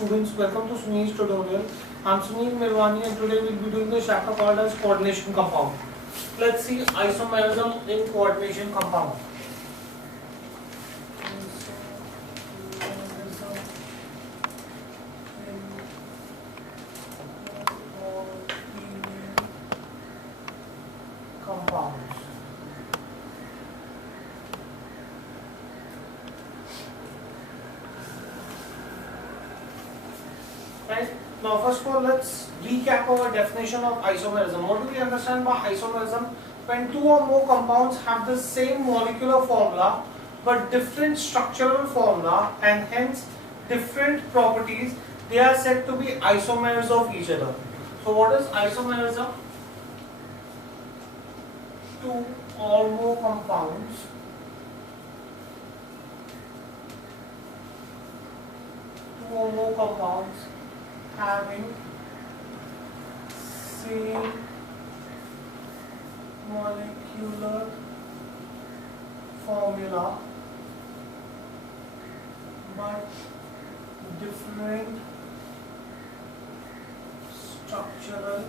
Students, welcome to Sunil's tutorial. I'm Sunil Mirwani and today we'll be doing the chapter called as coordination compound. Let's see isomerism in coordination compound. Compounds. Right. Now first of all, let's recap our definition of isomerism. What do we understand by isomerism? When two or more compounds have the same molecular formula but different structural formula and hence different properties, they are said to be isomers of each other. So what is isomerism? Two or more compounds having same molecular formula but different structural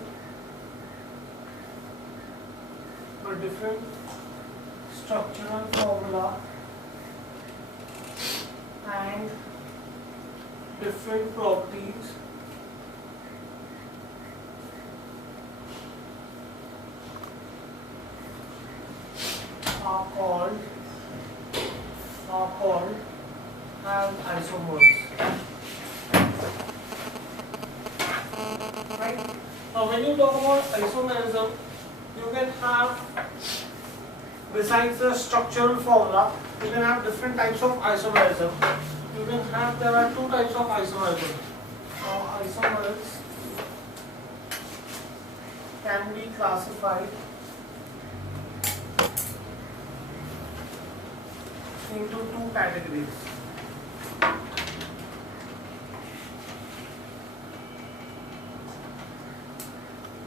formula and different properties are called as isomers. Right? Now when you talk about isomerism, you can have, besides the structural formula, you can have different types of isomerism. You can have, there are two types of isomerism. Isomers can be classified into two categories.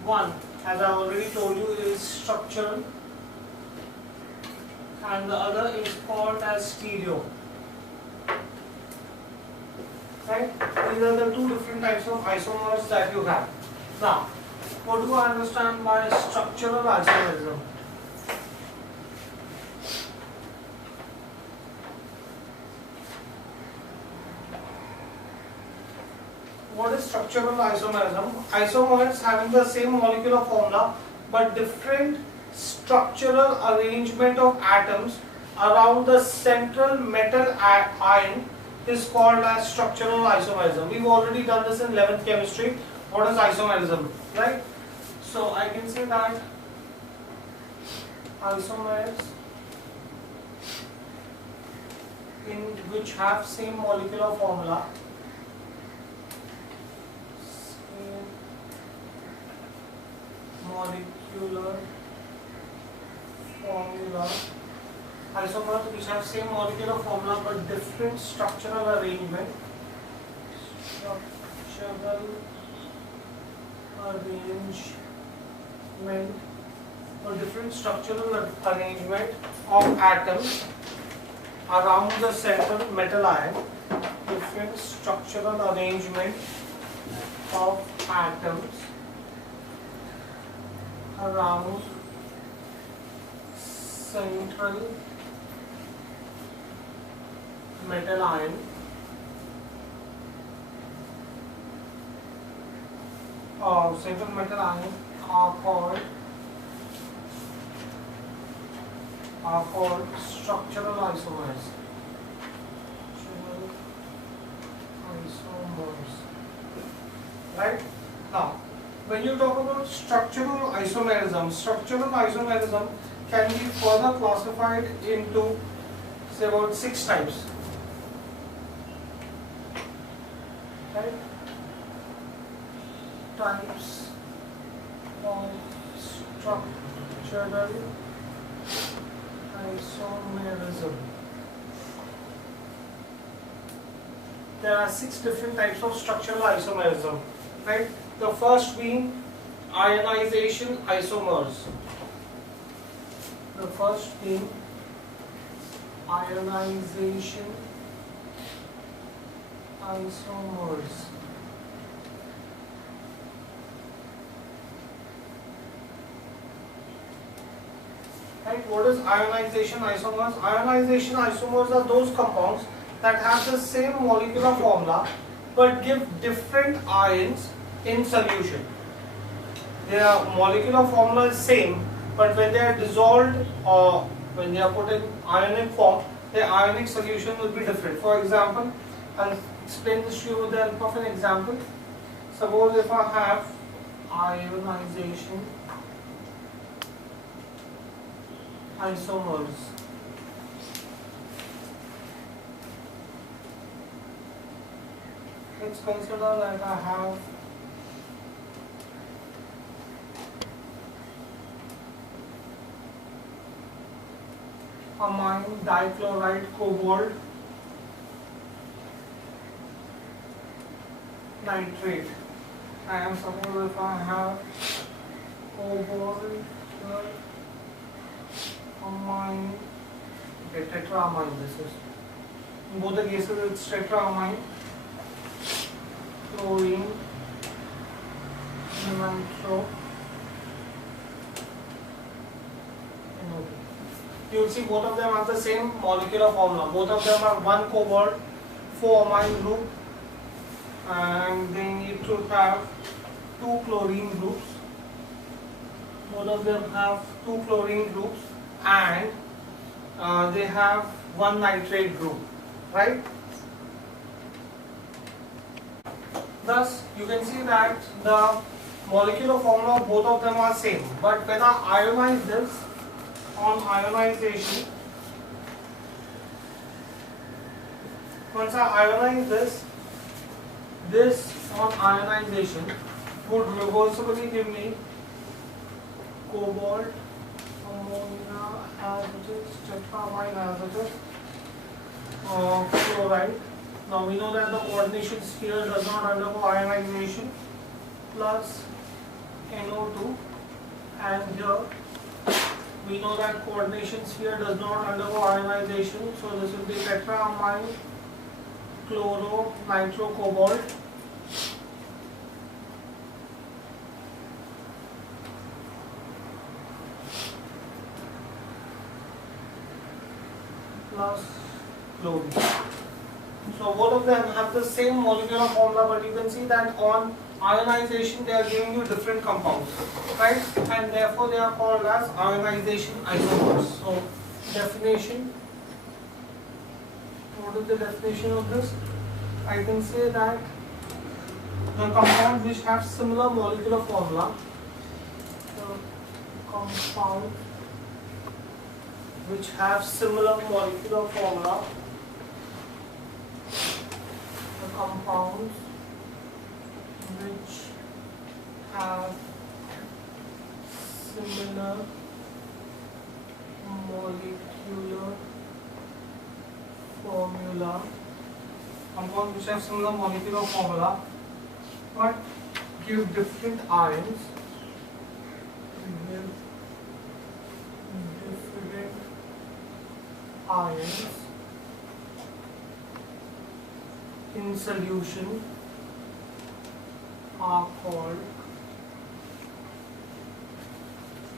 One, as I already told you, is structural and the other is called as stereo. Right? These are the two different types of isomers that you have. Now, what do I understand by structural isomerism? What is structural isomerism? Isomers having the same molecular formula but different structural arrangement of atoms around the central metal ion is called as structural isomerism. We've already done this in 11th chemistry. What is isomerism? Right? So I can say that isomers in which have same molecular formula isomers which have same molecular formula but different structural arrangement of atoms around the central metal ion. Different structural arrangement of atoms around central metal ion central metal ion are called structural isomers. Right? Now, when you talk about structural isomerism can be further classified into, say, about 6 types. Right? Types of structural isomerism. There are 6 different types of structural isomerism. Right? The first being ionization isomers. The first being ionization isomers. Right? What is ionization isomers? Ionization isomers are those compounds that have the same molecular formula but give different ions in solution. Their molecular formula is same, but when they are dissolved or when they are put in ionic form, their ionic solution will be different. For example, I'll explain this to you with the help of an example. Suppose if I have ionization isomers. Let's consider that I have amine dichloride cobalt nitrate. And suppose if I have cobalt amine, okay, tetraamine this is. In both the cases it's tetraamine, chlorine, nitro. You will see both of them have the same molecular formula. Both of them are 1 cobalt, 4 amine group, and they need to have 2 chlorine groups. Both of them have 2 chlorine groups, and they have 1 nitrate group, right? Thus, you can see that the molecular formula of both of them are same. But when I ionize this, on ionization, once I ionize this on ionization would reversibly give me cobalt, ammonia as it is, tetraamine as it is, chloride. Now we know that the coordination sphere does not undergo ionization, plus NO2, and here we know that coordination sphere does not undergo ionization, so this will be tetraamine chloro nitro cobalt plus chlorine. So both of them have the same molecular formula, but you can see that on ionization they are giving you different compounds, right? And therefore they are called as ionization isomers. So definition, what is the definition of this? I can say that the compounds which have similar molecular formula, the compounds which have similar molecular formula, the compounds which have similar molecular formula, compounds which have similar molecular formula but give different ions, in solution are called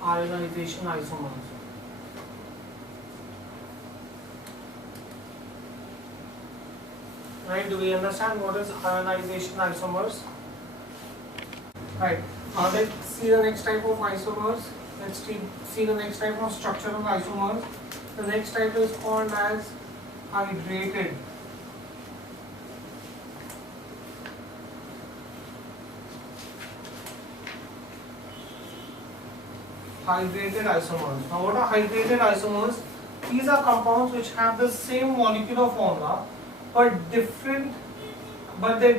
ionization isomers. Right? Do we understand what is ionization isomers? Right. Now let's see the next type of isomers. Let's see the next type of structural isomers. The next type is called as hydrated. Hydrated isomers. Now what are hydrated isomers? These are compounds which have the same molecular formula but they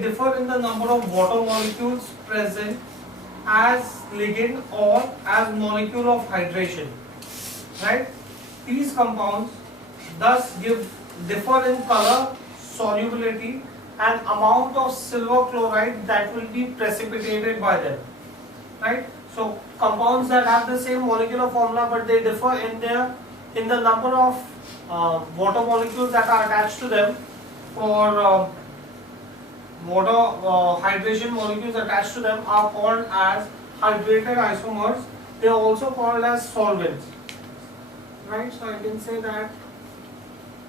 differ in the number of water molecules present as ligand or as molecule of hydration. Right? These compounds thus differ in color, solubility and amount of silver chloride that will be precipitated by them. Right? So compounds that have the same molecular formula but they differ in the number of water molecules that are attached to them. For water hydration molecules attached to them are called as hydrated isomers. They are also called as solvents. right? So I can say that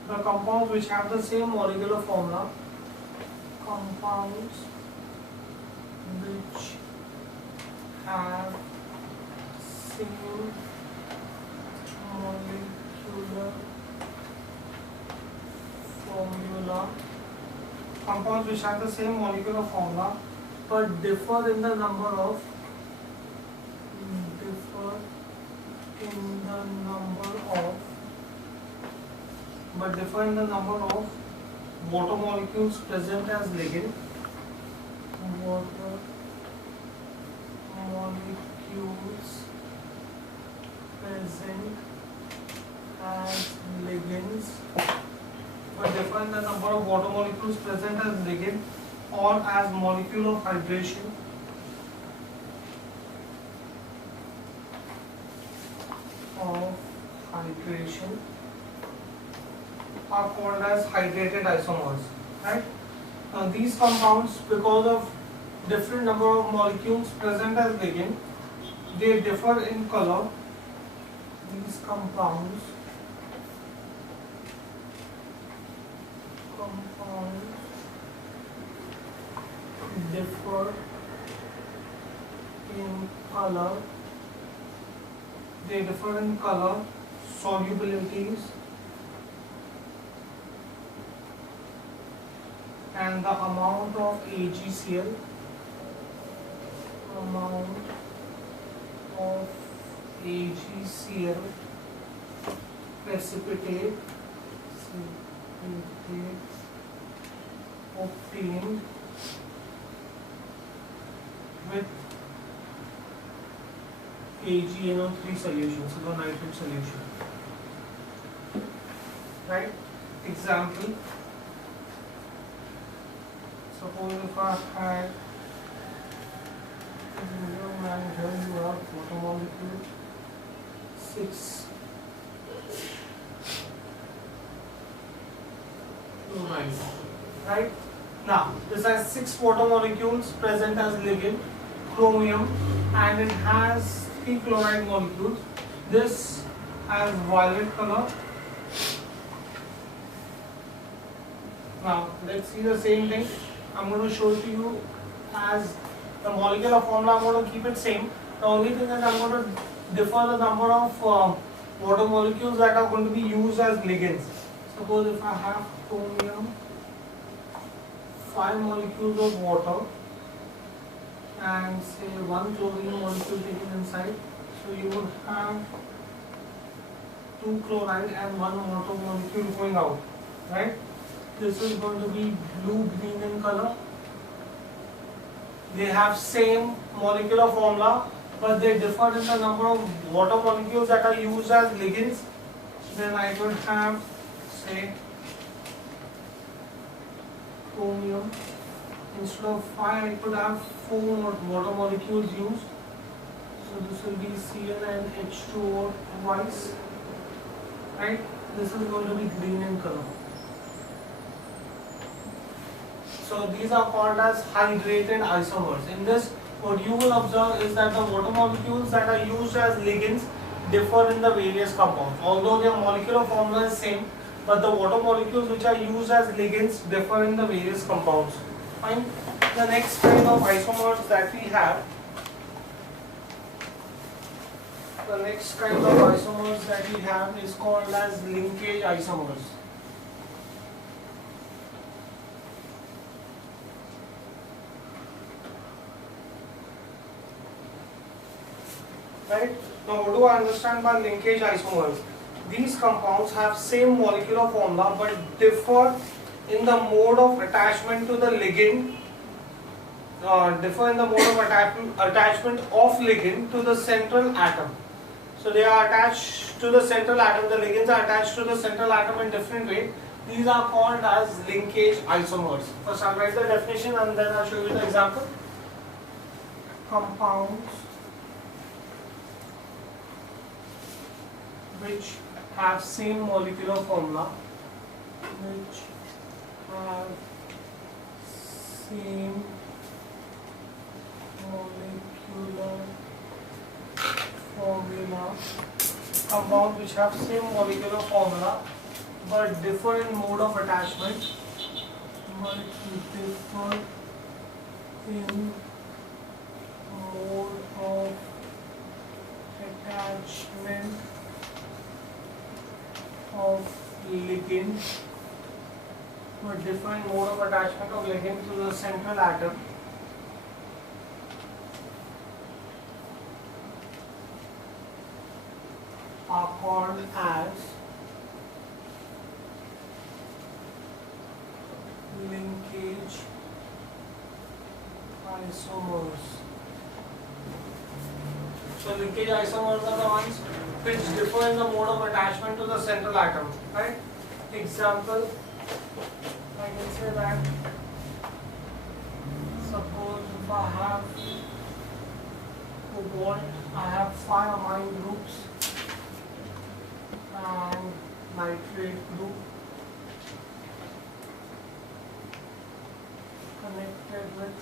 the compounds which have the same molecular formula, compounds which have same molecular formula, compounds which have the same molecular formula but differ in the number of water molecules present as ligand, water molecules present as ligands, but differ in the number of water molecules present as ligand or as molecule of hydration are called as hydrated isomers, right? Now these compounds, because of different number of molecules present as ligand, they differ in color. These compounds differ in color. They differ in color, solubilities, and the amount of AgCl, precipitate obtained with AgNO3 solution, so the nitrate solution, right? Example, suppose if I had and here you have water molecule 6 chloride, right? Now this has 6 water molecules present as ligand, chromium, and it has 3 chloride molecules. This has violet color. Now let's see the same thing. I'm going to show it to you as the molecular formula. I'm going to keep it same. The only thing is I'm going to differ the number of water molecules that are going to be used as ligands. Suppose if I have chromium, 5 molecules of water, and say 1 chlorine molecule taken inside, so you would have 2 chloride and 1 water molecule going out, right? This is going to be blue-green in color. They have same molecular formula, but they differ in the number of water molecules that are used as ligands. Then I would have, say, chromium. Instead of 5, I could have 4 water molecules used. So this will be Cl and H2O twice, right? This is going to be green in color. So these are called as hydrated isomers. In this, what you will observe is that the water molecules that are used as ligands differ in the various compounds. Although their molecular formula is same, but the water molecules which are used as ligands differ in the various compounds. Fine. The next kind of isomers that we have, is called as linkage isomers. Right? Now what do I understand by linkage isomers? These compounds have same molecular formula but differ in the mode of attachment to the ligand, attachment of ligand to the central atom. So they are attached to the central atom, the ligands are attached to the central atom in different way. These are called as linkage isomers. First I'll write the definition and then I'll show you the example. Compounds which have same molecular formula, compounds which have same molecular formula but differ in mode of attachment. But differ in mode of attachment of ligand, but differ in mode of attachment of ligand to the central atom. Are called as linkage isomers. So linkage isomers are the ones which differ in the mode of attachment to the central atom, right? Example, I can say that suppose if I have cobalt, I have 5 amine groups and nitrate group connected with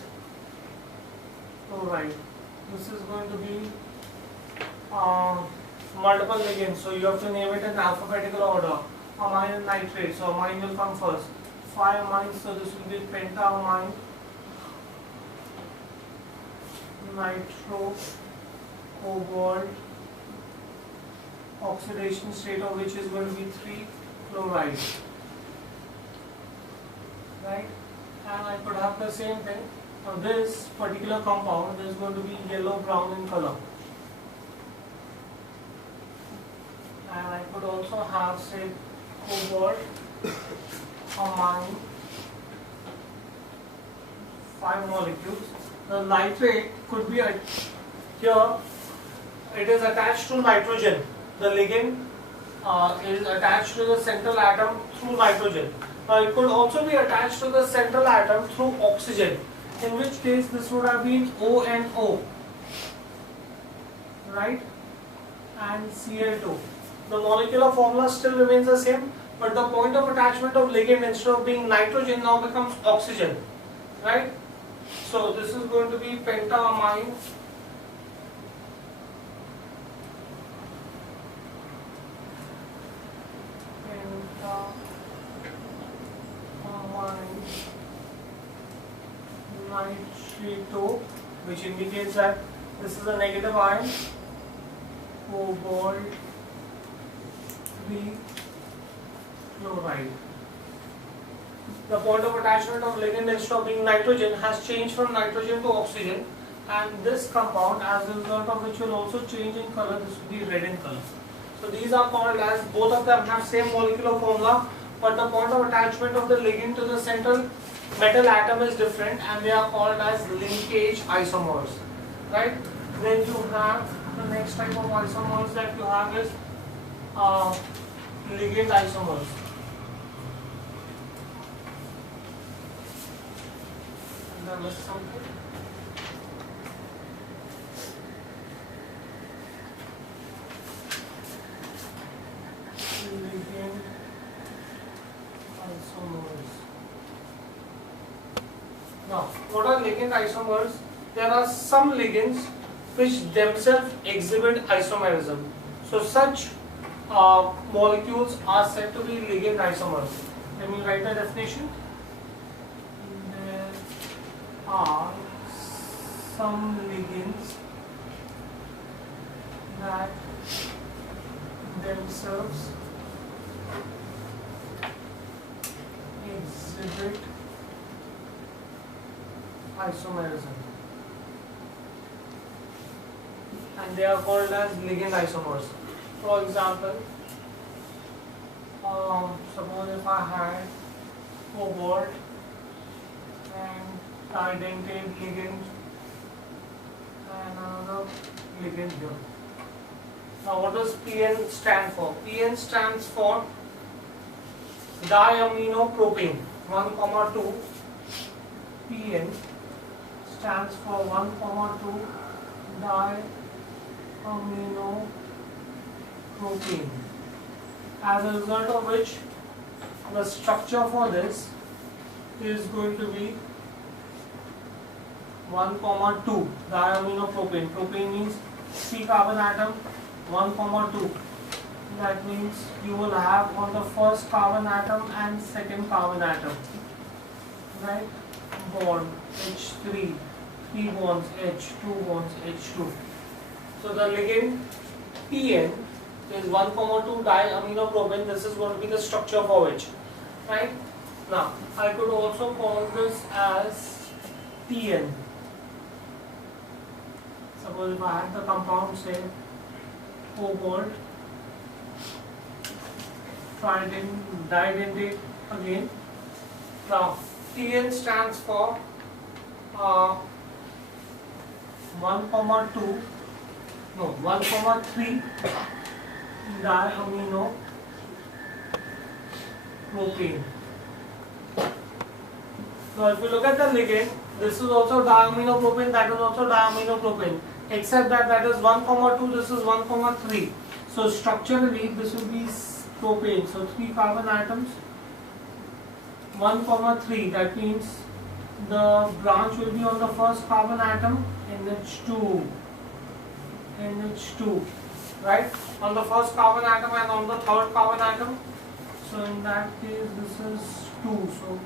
chloride. This is going to be multiple ligands, so you have to name it in alphabetical order. Amine and nitrate, so amine will come first. 5 amines, so this will be pentaamine, nitro, cobalt, oxidation state of which is going to be 3 chloride, right? And I could have the same thing. Now this particular compound is going to be yellow brown in color, and I could also have, say, cobalt, amine, 5 molecules. The nitrate could be here. It is attached to nitrogen. The ligand is attached to the central atom through nitrogen. Now it could also be attached to the central atom through oxygen, in which case this would have been O and O, right? And Cl2. The molecular formula still remains the same, but the point of attachment of ligand instead of being nitrogen now becomes oxygen, right? So this is going to be pentaamine, nitrito, which indicates that this is a negative ion, cobalt 3 chloride. The point of attachment of ligand instead of being nitrogen has changed from nitrogen to oxygen, and this compound, as a result of which will also change in color, this will be red in color. So these are called as, both of them have same molecular formula, but the point of attachment of the ligand to the central metal atom is different, and they are called as linkage isomers, right? Then you have the next type of isomers that you have is ligand isomers. And there was something. Ligand isomers. Now, what are ligand isomers? There are some ligands which themselves exhibit isomerism. So such molecules are said to be ligand isomers. Let me write the definition. There are some ligands that themselves exhibit isomerism, and they are called as ligand isomers. For example, suppose if I had cobalt and tridentate ligand and another ligand here. Now what does PN stand for? PN stands for diaminopropane 1,2. PN stands for 1,2 diaminopropane. As a result of which, the structure for this is going to be 1,2 diaminopropane. Propane means 3 carbon atom, 1,2. That means you will have on the first carbon atom and second carbon atom, right? Bond H3, 3 bonds H, 2 bonds H2. So the ligand PN is 1,2 diaminopropane. This is going to be the structure for which, right? Now I could also call this as PN. Suppose if I had the compound, say cobalt, didentate again. Now PN stands for 1,3 diaminopropane. Now if you look at the ligand, this is also diaminopropane, that is also diaminopropane, except that that is 1,2, this is 1,3. So structurally this will be propane. So 3 carbon atoms, 1,3. That means the branch will be on the first carbon atom, NH2, right? On the first carbon atom and on the third carbon atom. So in that case this is 2. So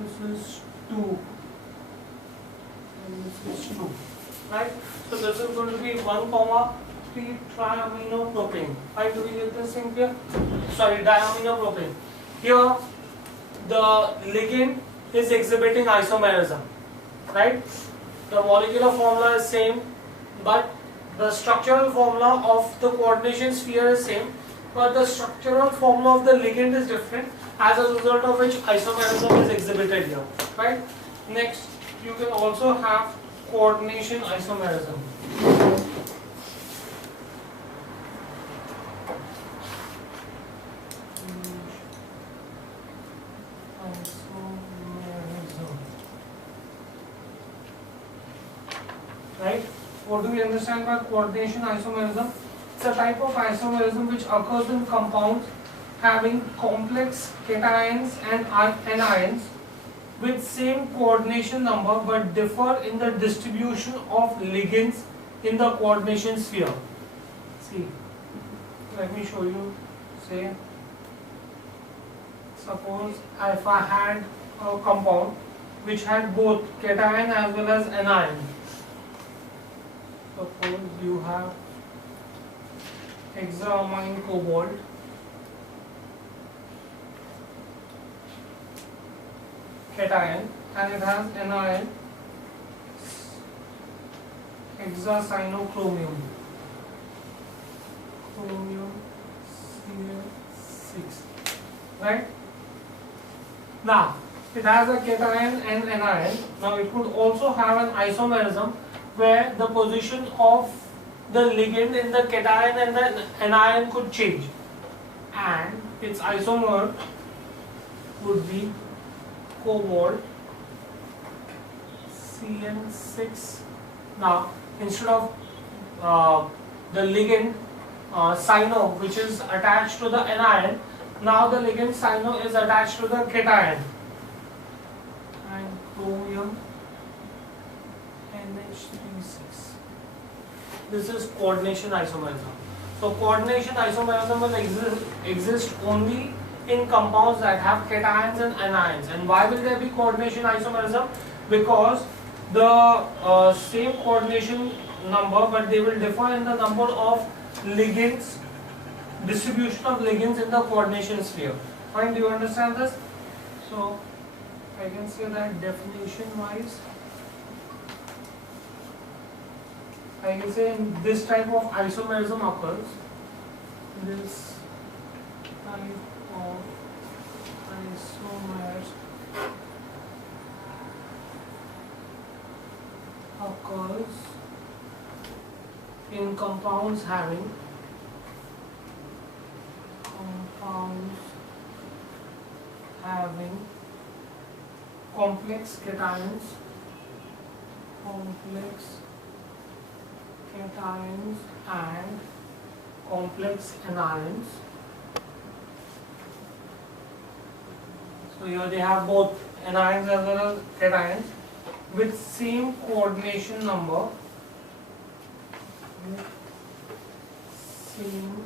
this is 2 and this is 2, right? So this is going to be 1,3 triaminopropane. Right? Do we get this thing here? Sorry, diaminopropane. Here the ligand is exhibiting isomerism, right? The molecular formula is same, but the structural formula of the coordination sphere is same, but the structural formula of the ligand is different, as a result of which isomerism is exhibited here, right? Next, you can also have coordination isomerism. Right? What do we understand by coordination isomerism? It's a type of isomerism which occurs in compounds having complex cations and anions with same coordination number but differ in the distribution of ligands in the coordination sphere. See, let me show you. Say, suppose if I had a compound which had both cation as well as anion. Suppose you have hexaamine cobalt, cation, and it has anion hexacyanochromium, chromium Cl6, right? Now it has a cation and anion. Now it could also have an isomerism where the position of the ligand in the cation and the anion could change, and its isomer would be cobalt Cn6. Now instead of the ligand cyano which is attached to the anion, now the ligand cyano is attached to the cation, and chromium NH36. This is coordination isomerism. So coordination isomerism will exist only in compounds that have cations and anions. And why will there be coordination isomerism? Because the same coordination number, but they will differ in the number of ligands, distribution of ligands in the coordination sphere. Fine, do you understand this? So I can say that definition wise, I can say this type of isomerism occurs. This type of isomers occurs in compounds having complex cations and complex anions. So here they have both anions as well as cations with same coordination number. same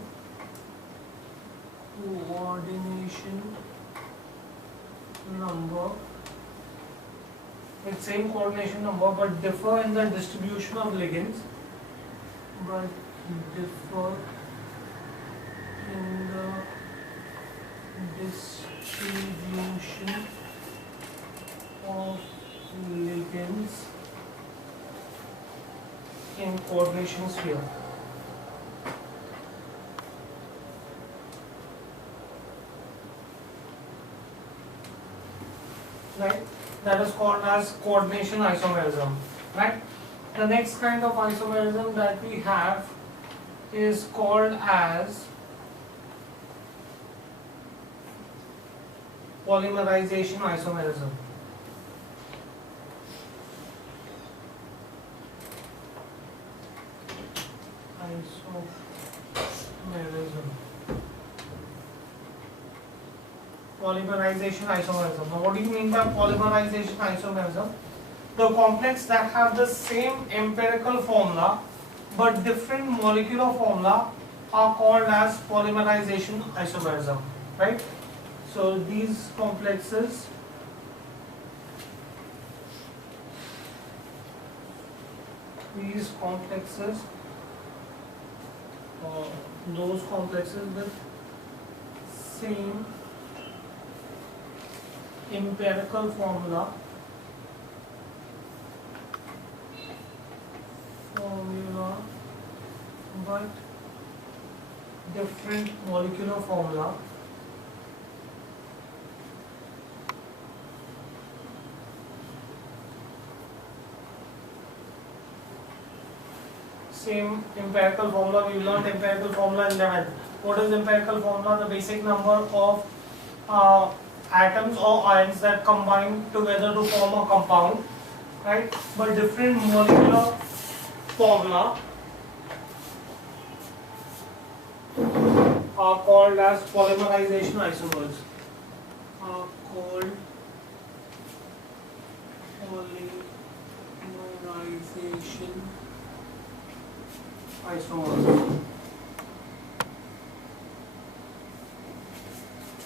coordination number but differ in the distribution of ligands, but differ in the distribution of ligands in coordination sphere. Right? That is called as coordination isomerism. Right? The next kind of isomerism that we have is called as polymerization isomerism. Polymerization isomerism. Now, what do you mean by polymerization isomerism? The complex that have the same empirical formula but different molecular formula are called as polymerization isomerism. Right? So these complexes those complexes with same empirical formula but different molecular formula same empirical formula. We learned empirical formula in 11th. What is empirical formula? The basic number of atoms or ions that combine together to form a compound, right? But different molecular formula are called as polymerization isomers. Are called polymerization isomers.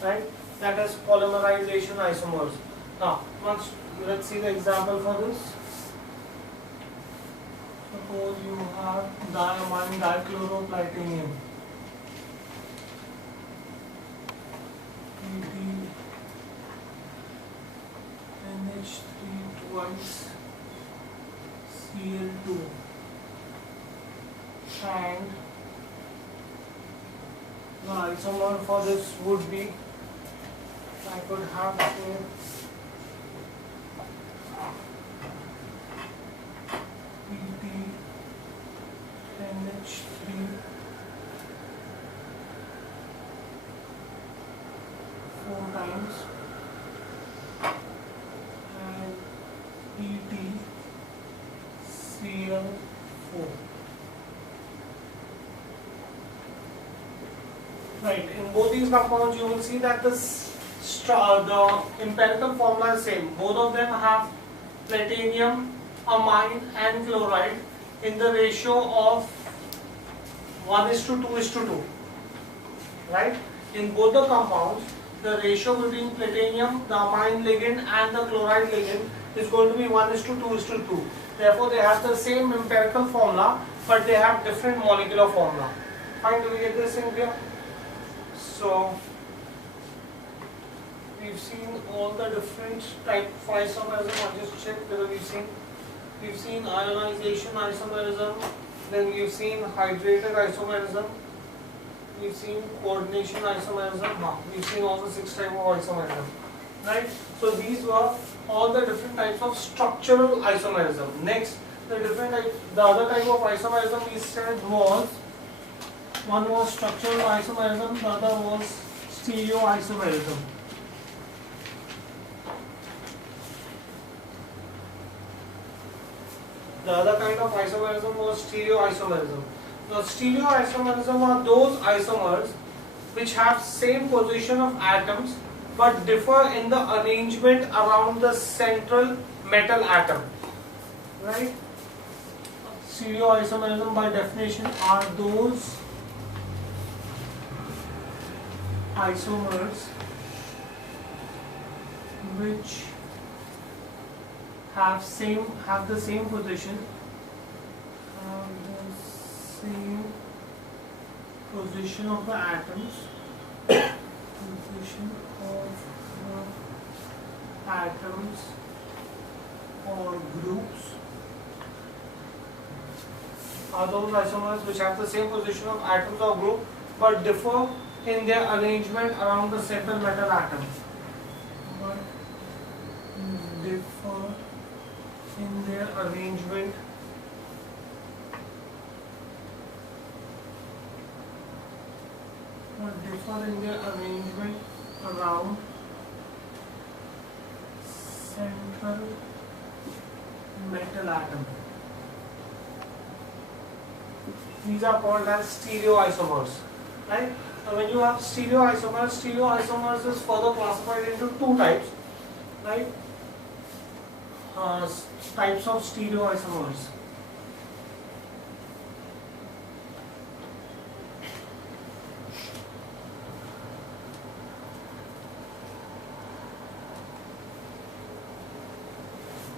Right? That is polymerization isomers. Now, let's see the example for this. Suppose you have diamine dichloroplatinum. NH3 twice Cl2, and the isomer for this would be, I could have here PT NH3 4 times and PT Cl4. Right, in both these compounds you will see that the empirical formula is same. Both of them have platinum, amine and chloride in the ratio of 1:2:2. Right? In both the compounds, the ratio between platinum, the amine ligand and the chloride ligand is going to be 1:2:2. Therefore, they have the same empirical formula, but they have different molecular formula. Fine, do we get this in here? So, we've seen all the different type of isomerism. I'll just check whether we've seen ionization isomerism, then we've seen hydrated isomerism, we've seen coordination isomerism, we've seen all the 6 types of isomerism. Right? So these were all the different types of structural isomerism. Next, the other type of isomerism we said was, one was structural isomerism, the other was stereoisomerism. The other kind of isomerism was stereoisomerism. Now, stereoisomerism are those isomers which have same position of atoms but differ in the arrangement around the central metal atom. Right? Stereoisomerism by definition are those isomers which have the same position, of the atoms, position of the atoms or groups, are those isomers which have the same position of atoms or group but differ in their arrangement around the central metal atom. But differ in their arrangement around central metal atom. These are called as stereoisomers, right? Now when you have stereoisomers is further classified into two types, right? Types of stereoisomers.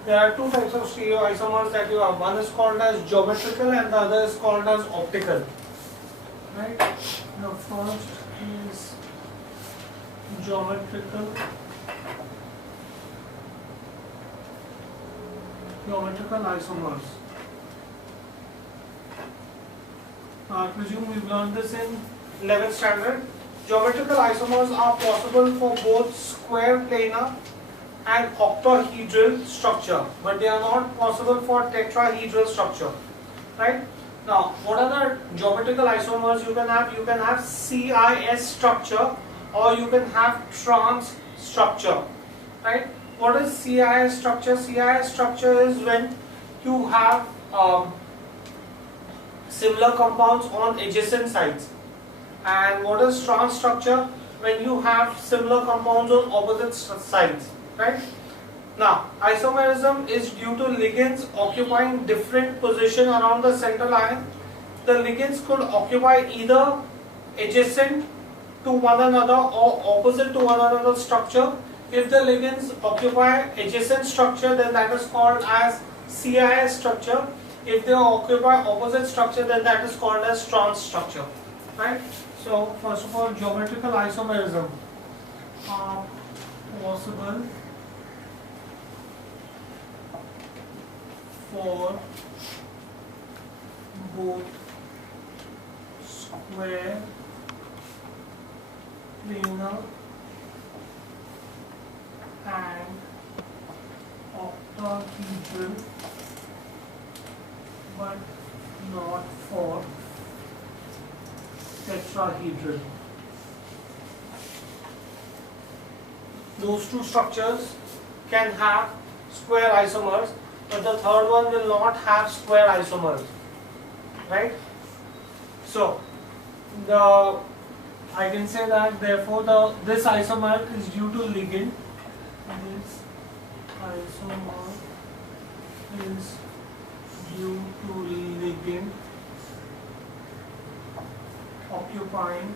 There are two types of stereoisomers that you have. One is called as geometrical and the other is called as optical. Right? The first is geometrical isomers. I presume we've learned this in 11th standard. Geometrical isomers are possible for both square planar and octahedral structure, but they are not possible for tetrahedral structure, right? Now, what are the geometrical isomers you can have? You can have CIS structure or you can have trans structure, right? What is CIS structure? CIS structure is when you have similar compounds on adjacent sides. And what is trans structure? When you have similar compounds on opposite sides. Right? Now, isomerism is due to ligands occupying different position around the central ion. The ligands could occupy either adjacent to one another or opposite to one another structure. If the ligands occupy adjacent structure, then that is called as CIS structure. If they occupy opposite structure, then that is called as trans structure. Right? So, first of all, geometrical isomerism are possible for both square, planar and octahedral, but not for tetrahedral. Those two structures can have square isomers, but the third one will not have square isomers, right? So, I can say that therefore this isomer is due to ligand. This isomer is due to ligand occupying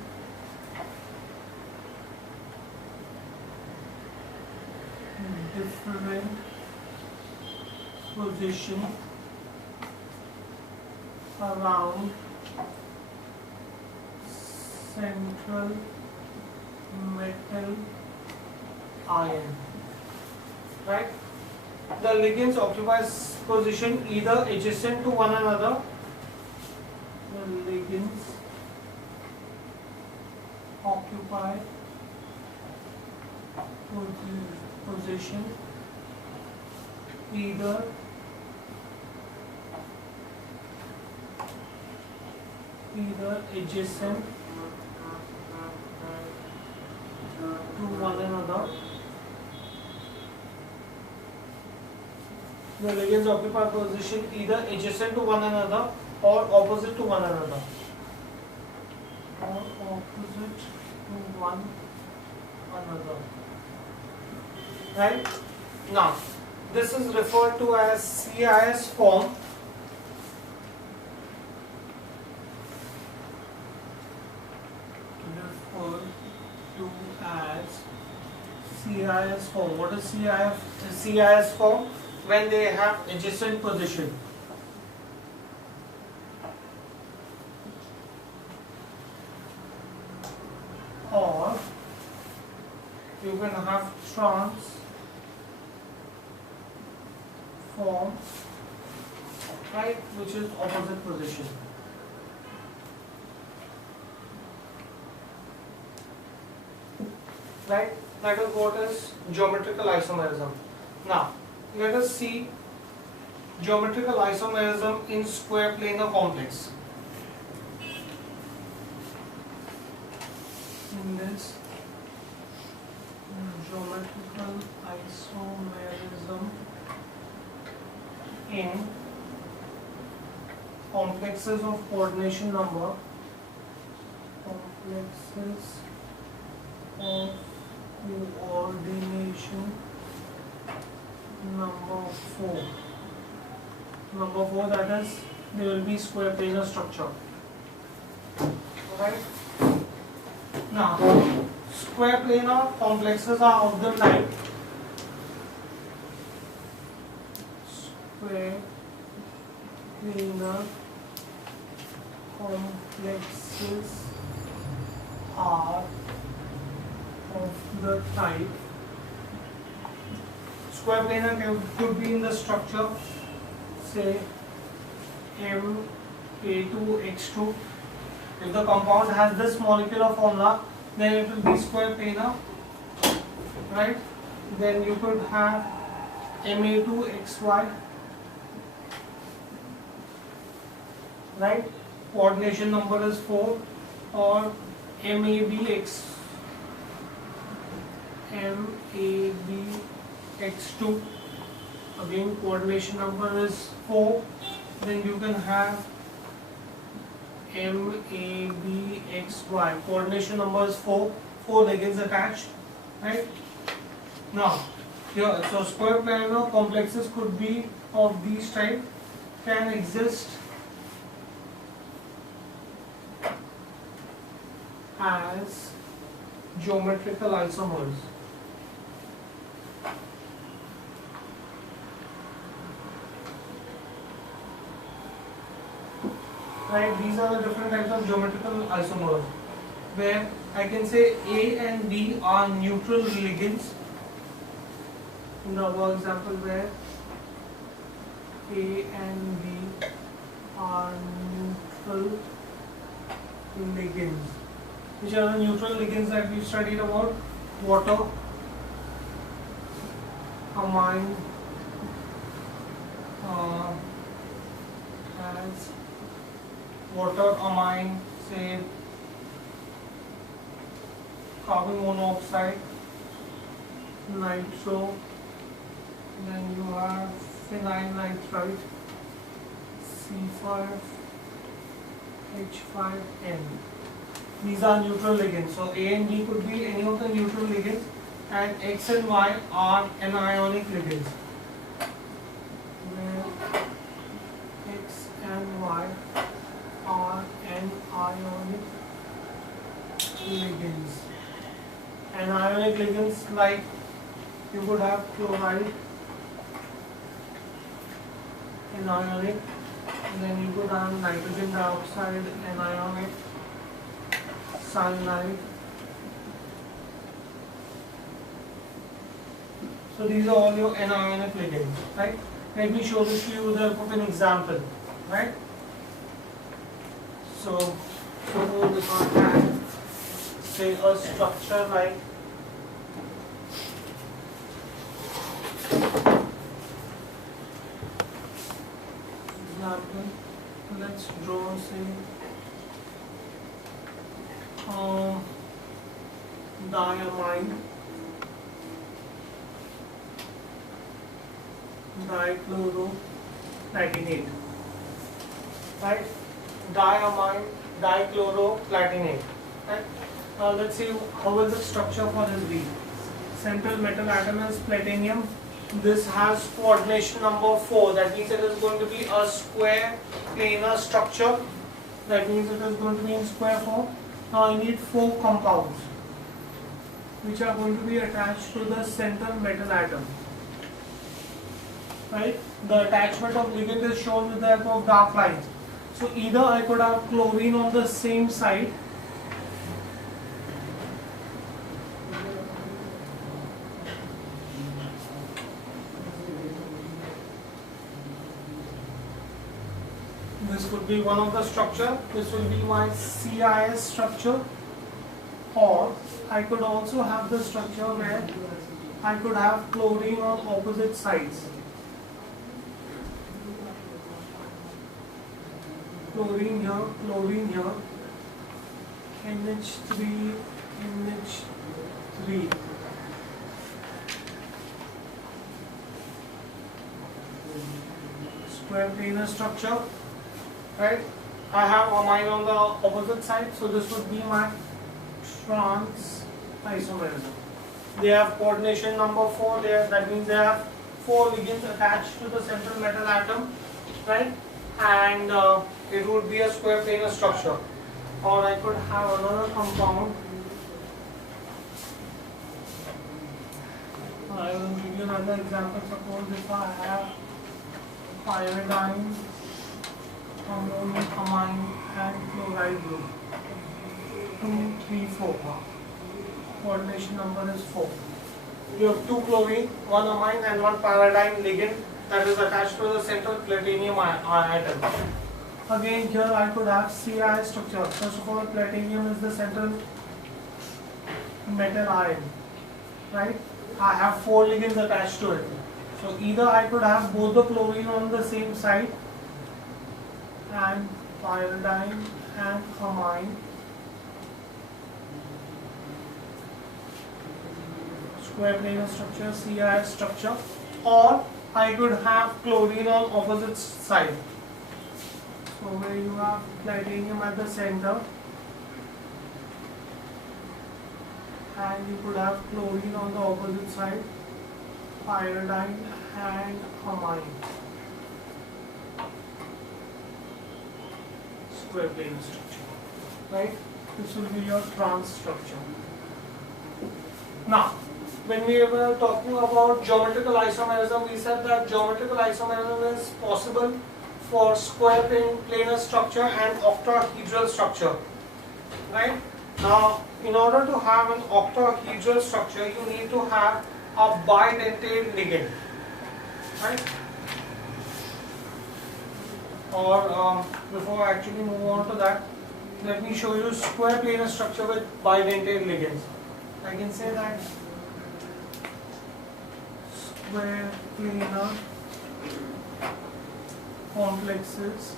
different position around central metal ion, right? The ligands occupy position either adjacent to one another. The ligands occupy position either adjacent to one another. The ligands occupy position either adjacent to one another or opposite to one another. Right? Now, this is referred to as CIS form. Referred CIS form. What is CIS form? When they have adjacent position. Or you can have trans form, right, which is opposite position. Right, that is what is geometrical isomerism. Now, let us see geometrical isomerism in square planar complex. In this geometrical isomerism in complexes of coordination number, complexes of coordination number 4. Number 4, that is, there will be square planar structure. Alright. Now, square planar complexes are of the type square planar complexes are of the type square planar could be in the structure, say M(a2)(x2). If the compound has this molecular formula, then it will be square planar, right? Then you could have Ma2xy, right? Coordination number is 4, or MABx, MABx2, again coordination number is 4. Then you can have MABxy, coordination number is 4 ligands attached, right? Now, here, so square planar complexes could be of these type, can exist as geometrical isomers. Right, these are the different types of geometrical isomers, where I can say A and B are neutral ligands. In the above example, where A and B are neutral ligands. Which are the neutral ligands that we studied about? Water, amine, as water, amine, say carbon monoxide, nitro, then you have phenyl nitrite, C5H5N. These are neutral ligands. So A and B could be any of the neutral ligands, and X and Y are anionic ligands. Where X and Y are anionic ligands. Anionic ligands, like you could have chloride, anionic, and then you could have nitrogen dioxide, anionic, cyanide. So these are all your anionic ligands, right? Let me show this to you with the help of an example, right? So suppose if I have, say, a structure like example, let's draw, say, diamine, dichloroplatinate, right? Diamine, dichloroplatinate, right? Let's see how will the structure for this be. Central metal atom is platinum. This has coordination number 4. That means it is going to be a square planar structure. That means it is going to be in square form. Now I need 4 compounds. which are going to be attached to the central metal atom. Right? The attachment of ligand is shown with the help of dark lines. So either I could have chlorine on the same side, this would be one of the structure, this will be my CIS structure, or I could also have the structure where I could have chlorine on opposite sides. Chlorine here, NH3, NH3. Square planar structure, right? I have amine on the opposite side, so this would be my trans isomerism. They have coordination number 4 there, that means they have 4 ligands attached to the central metal atom, right? And it would be a square planar structure. Or I could have another compound. I will give you another example. Suppose if I have iodine, ammonium amine and chloride group. 2, 3, 4. Coordination number is 4. You have 2 chlorine, 1 amine and 1 pyridine ligand that is attached to the central platinum atom. Again here I could have CI structure. First of all, platinum is the central metal ion, right? I have 4 ligands attached to it. So either I could have both the chlorine on the same side and pyridine and amine, square planar structure, CI structure, or I could have chlorine on opposite side. So where you have platinum at the center and you could have chlorine on the opposite side, pyridine and amine. Square planar structure, right? This will be your trans structure. Now, when we were talking about geometrical isomerism, we said that geometrical isomerism is possible for square planar structure and octahedral structure, right? Now, in order to have an octahedral structure, you need to have a bidentate ligand, right? Or before I actually move on to that, let me show you square planar structure with bidentate ligands. I can say that square planar complexes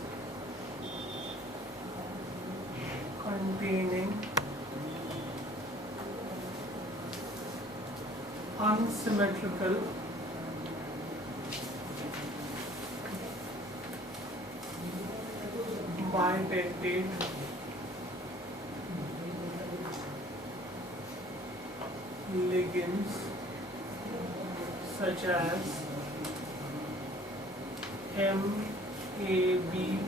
containing unsymmetrical bidentate ligands such as MAB2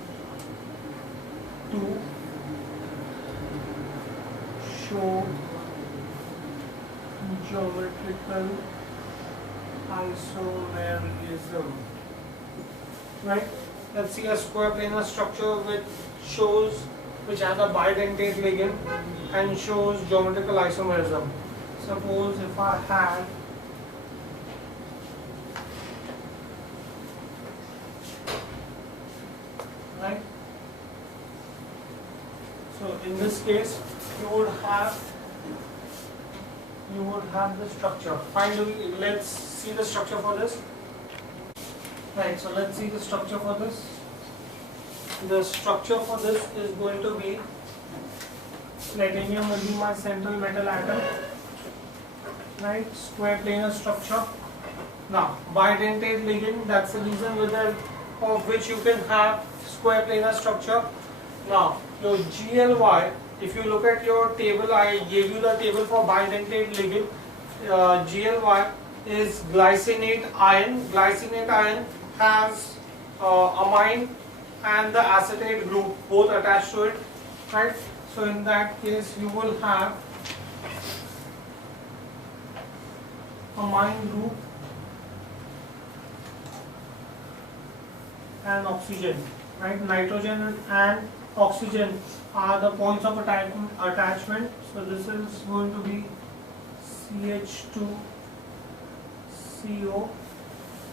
show geometrical isomerism, right? Let's see a square planar structure which has a bidentate ligand and shows geometrical isomerism. Suppose if I had right, so in this case you would have the structure. Finally, let's see the structure for this. Right, so let's see the structure for this. The structure for this is going to be platinum will be my central metal atom, right? Square planar structure. Now, bidentate ligand, that's the reason with the of which you can have square planar structure. Now, your GLY, if you look at your table, I gave you the table for bidentate ligand. GLY is glycinate ion. Glycinate ion has amine and the acetate group both attached to it, right? So in that case you will have amine group and oxygen, right? Nitrogen and oxygen are the points of attachment. So this is going to be CH2CO,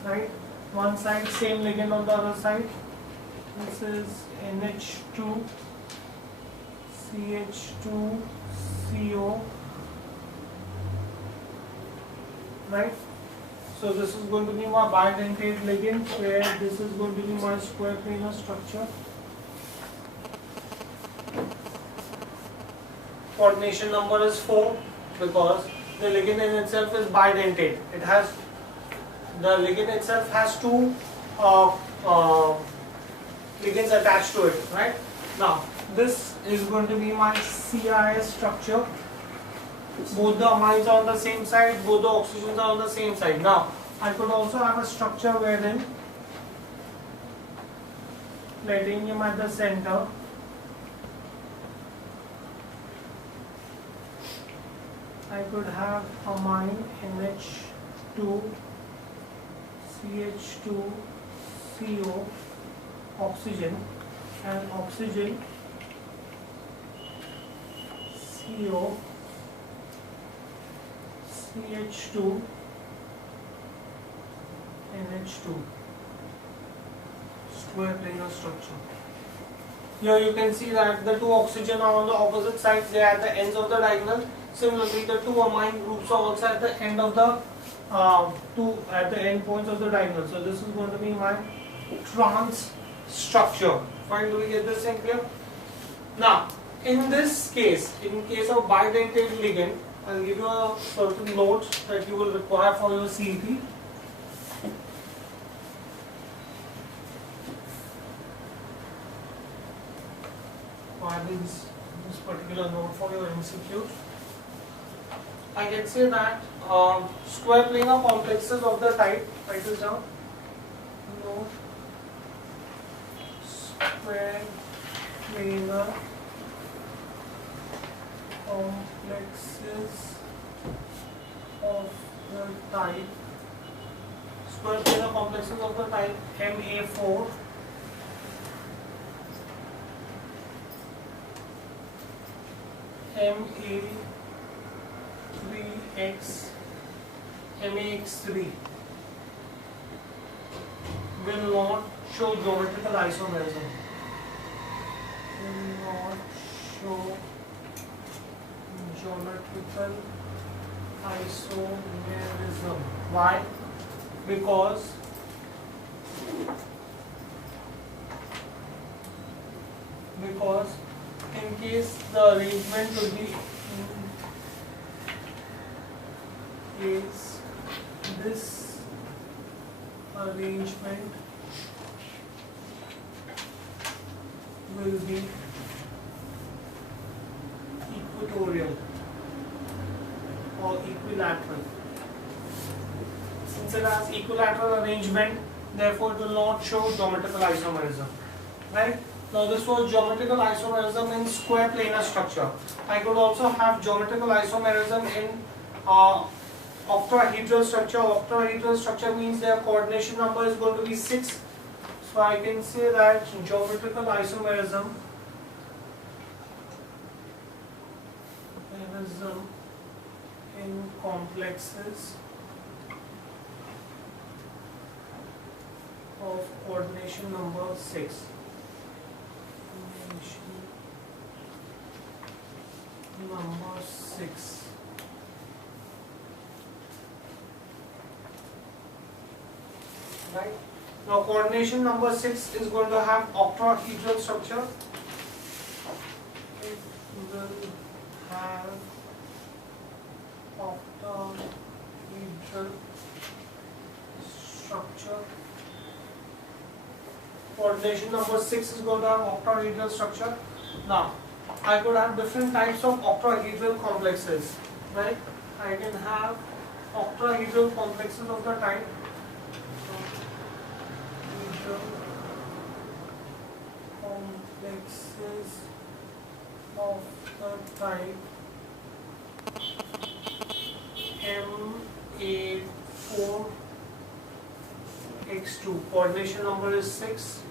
right? One side, same ligand on the other side. This is NH2 CH2CO, right? So this is going to be my bidentate ligand, where this is going to be my square planar structure. Coordination number is 4 because the ligand in itself is bidentate. The ligand itself has two ligands attached to it, right? Now this is going to be my CIS structure. Both the amines are on the same side, both the oxygens are on the same side. Now I could also have a structure wherein platinum at the center, I could have amine NH2 CH2CO oxygen and oxygen CO CH2 NH2 square planar structure. Here you can see that the two oxygen are on the opposite sides, they are at the ends of the diagonal. Similarly, the two amine groups are also at the end of the at the end points of the diagonal. So this is going to be my trans structure. Fine, do we get this in clear? Now, in this case, in case of bidentate ligand, I'll give you a certain note that you will require for your CET. Why this particular note for your MCQ? I can say that square planar complexes of the type, write this down, note, square planar complexes of the type, square planar complexes of the type MA4, MA3X, MAX3 will not show geometrical isomerism. Will not show geometrical isomerism. Why? Because in case the arrangement will be this arrangement will be equatorial or equilateral. Since it has equilateral arrangement, therefore it will not show geometrical isomerism. Right? Now this was geometrical isomerism in square planar structure. I could also have geometrical isomerism in octahedral structure. Octahedral structure means their coordination number is going to be 6. So I can say that geometrical isomerism in complexes of coordination number 6. Number 6. Right? Now coordination number 6 is going to have octahedral structure. It will have octahedral structure. Coordination number 6 is going to have octahedral structure. Now, I could have different types of octahedral complexes, right? I can have octahedral complexes of the type M8 X2, coordination number is 6,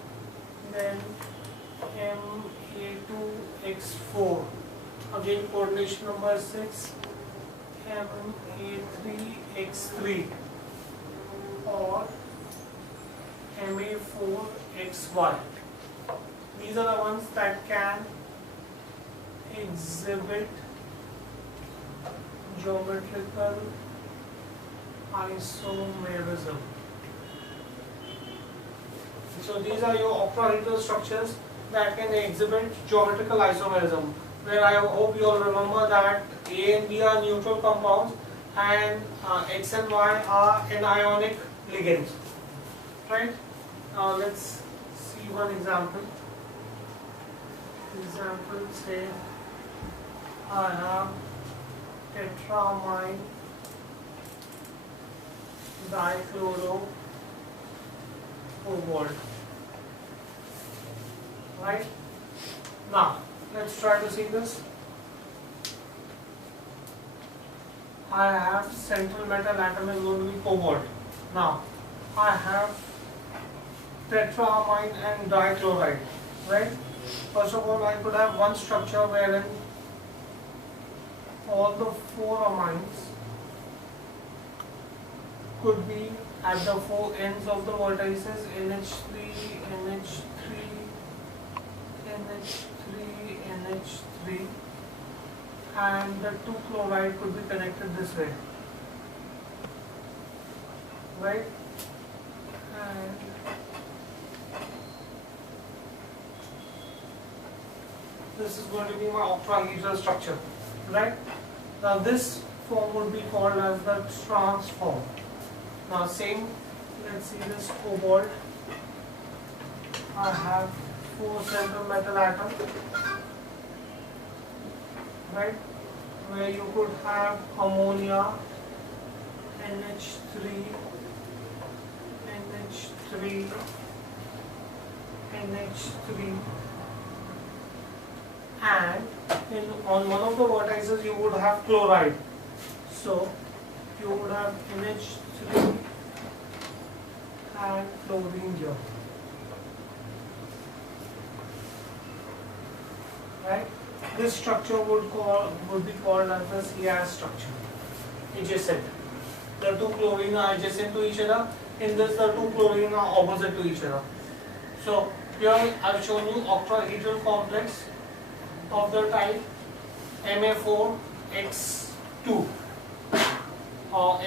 then Ma2X4, again coordination number is 6, Ma3X3 or Ma4XY. These are the ones that can exhibit geometrical isomerism. So these are your octahedral structures that can exhibit geometrical isomerism, where I hope you all remember that A and B are neutral compounds and X and Y are anionic ligands. Right? Now let's see one example. Example, say I have tetramine dichloro cobalt. Right? Now let's try to see this. I have central metal atom is going to be cobalt. Now I have tetramine and dichloride. Right? First of all, I could have one structure wherein all the 4 amines could be at the 4 ends of the vertices, NH3, NH3, NH3, NH3, and the 2 chloride could be connected this way. Right? And this is going to be my octahedral structure, right? Now this form would be called as the trans form. Now same, let's see this cobalt. I have 4 central metal atoms, right? Where you could have ammonia, NH3, NH3, NH3, and on one of the vertices you would have chloride. So you would have NH3 and chlorine here. Right? This structure would be called as the CI structure, adjacent. The 2 chlorine are adjacent to each other. In this, the 2 chlorine are opposite to each other. So here I've shown you octahedral complex of the type Ma4X2 or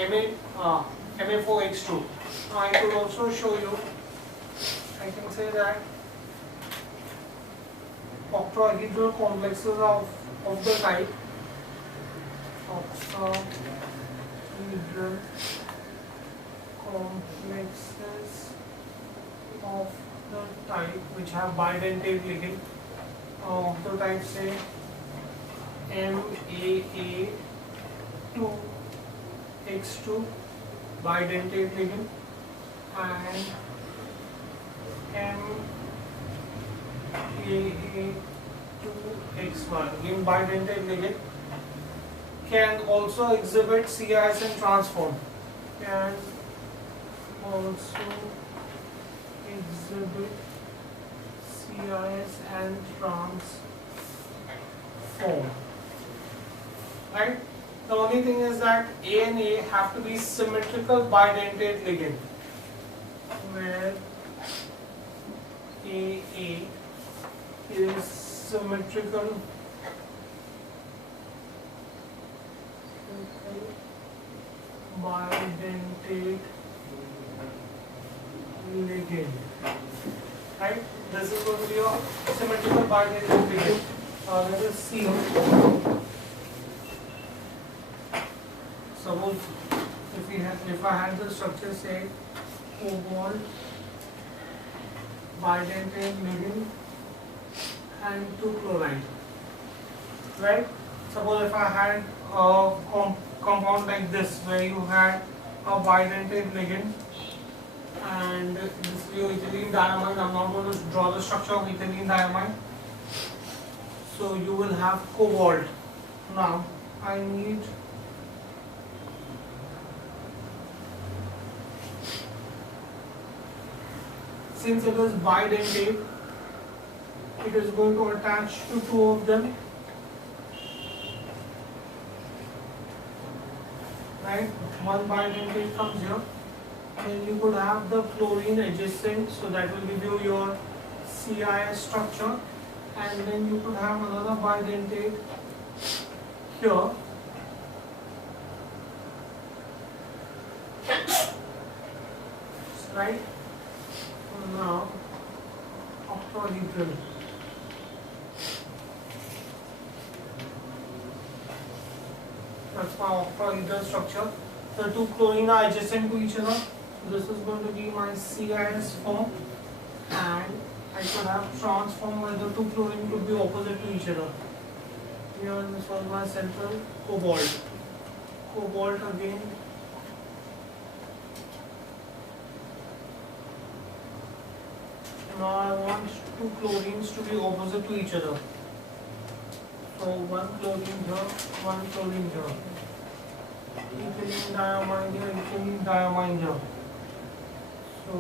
Ma4X2. I could also show you, I can say that octahedral complexes of the type octahedral complexes of the type which have bidentate ligand of the type, say MAA2X2 bidentate ligand and MAA2XY again bidentate ligand, can also exhibit CIS and transform. Can also exhibit CIS and transform. Right? The only thing is that A and A have to be symmetrical bidentate ligand, where AA is symmetrical bidentate ligand. Right? This is going to be a symmetrical bidentate ligand. Let us see. Suppose if I had the structure, say cobalt bidentate ligand and 2 chloride, right? Suppose if I had a compound like this, where you had a bidentate ligand and this is your ethylene diamine. I'm not going to draw the structure of ethylene diamine. So you will have cobalt. Now I need since it is bidentate, it is going to attach to two of them, right? One bidentate comes here. Then you could have the chlorine adjacent, so that will give you your CIS structure, and then you could have another bidentate here. Right? Now, octahedral. That's my octahedral structure. The two chlorine are adjacent to each other. This is going to be my CIS form, and I could have transform where the two chlorine could be opposite to each other. Here, this was my central cobalt. Cobalt again. Now I want two chlorines to be opposite to each other. So one chlorine here, one chlorine here. Ethylene diamine here, ethylene diamine here. So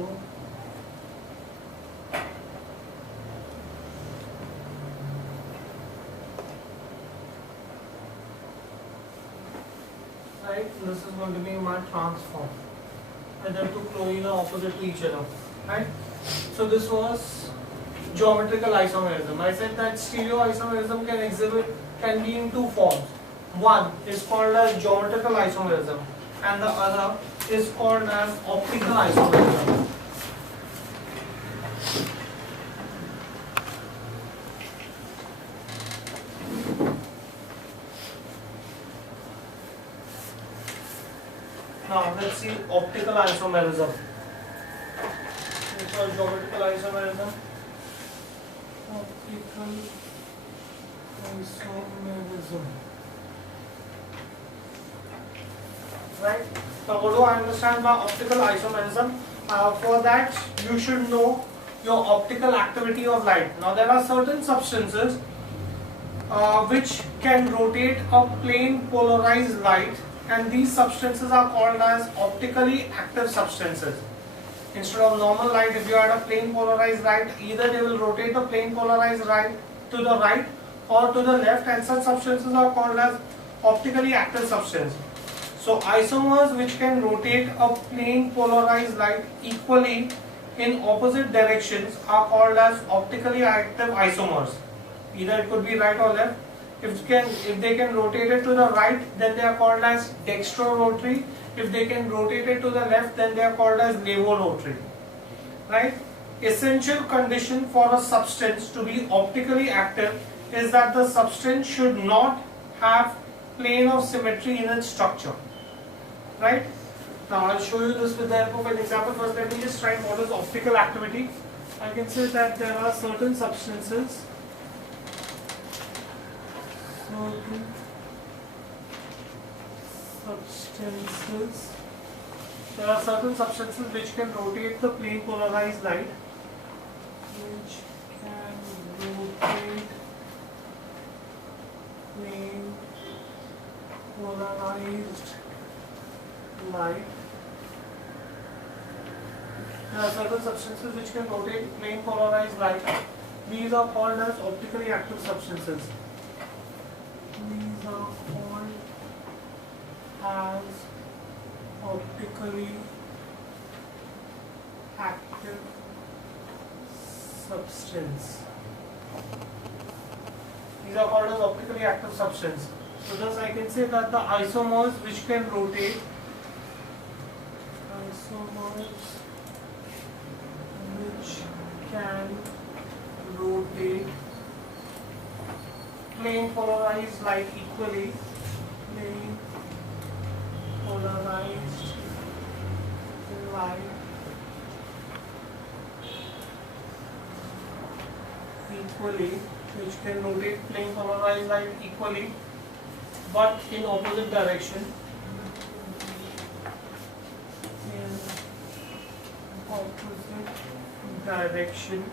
right, this is going to be my transform. And the two chlorine are opposite to each other. Right? So this was geometrical isomerism. I said that stereoisomerism can be in two forms. One is called as geometrical isomerism, and the other is called as optical isomerism. Now let's see optical isomerism. This was geometrical isomerism. Optical isomerism. Right? Now what do I understand by optical isomerism? For that you should know your optical activity of light. Now there are certain substances which can rotate a plane polarized light, and these substances are called as optically active substances. Instead of normal light, if you had a plane polarized light, either they will rotate the plane polarized light to the right or to the left, and such substances are called as optically active substances. So isomers which can rotate a plane polarized light equally in opposite directions are called as optically active isomers. Either it could be right or left. If they can rotate it to the right, then they are called as dextrorotary. If they can rotate it to the left, then they are called as levorotary. Right? Essential condition for a substance to be optically active is that the substance should not have plane of symmetry in its structure. Right? Now I'll show you this with the help of an example. First, let me just write what is optical activity. I can say that there are certain substances. There are certain substances which can rotate the plane polarized light. Which can rotate plane polarized light. There are certain substances which can rotate plane polarized light. These are called as optically active substances. These are called as optically active substance. These are called as optically active substance. So thus I can say that the isomers which can rotate, plane polarized light equally, plane polarized light equally, which can rotate plane polarized light equally but in opposite direction. In opposite direction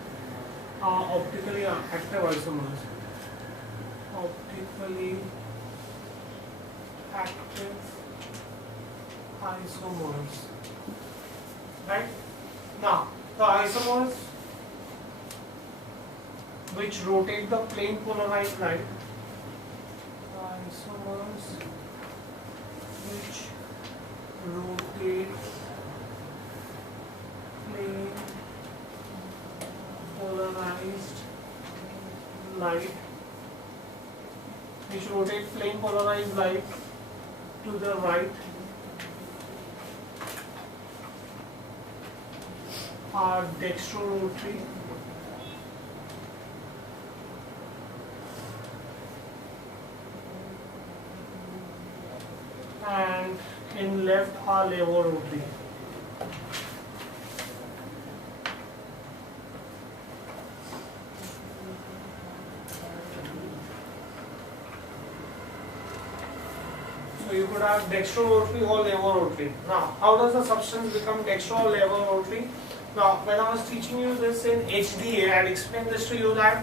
are optically active isomers. Optically active isomers. Right? Now, The isomers which rotate the plane polarized light, isomers which rotate plane polarized light, to the right are dextrorotary and in left are levorotary. So you could have dextrorotary or levorotary. Now, how does the substance become dextro or levorotary? Now, when I was teaching you this in HDA, I had explained this to you that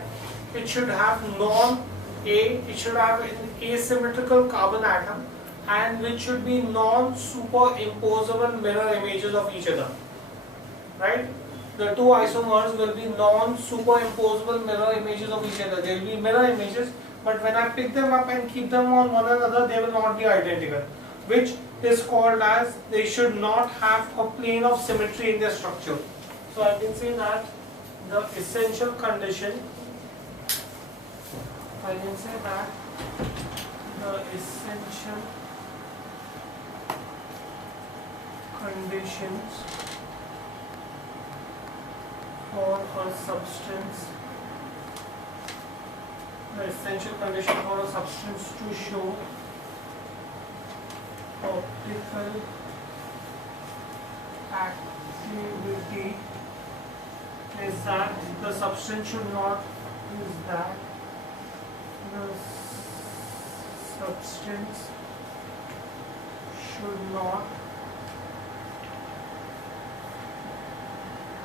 it should have it should have an asymmetrical carbon atom, and which should be non-superimposable mirror images of each other. Right? The two isomers will be non-superimposable mirror images of each other. They will be mirror images, but when I pick them up and keep them on one another, they will not be identical, which is called as they should not have a plane of symmetry in their structure. So I can say that the essential condition, conditions for a substance, to show optical activity is that the substance should not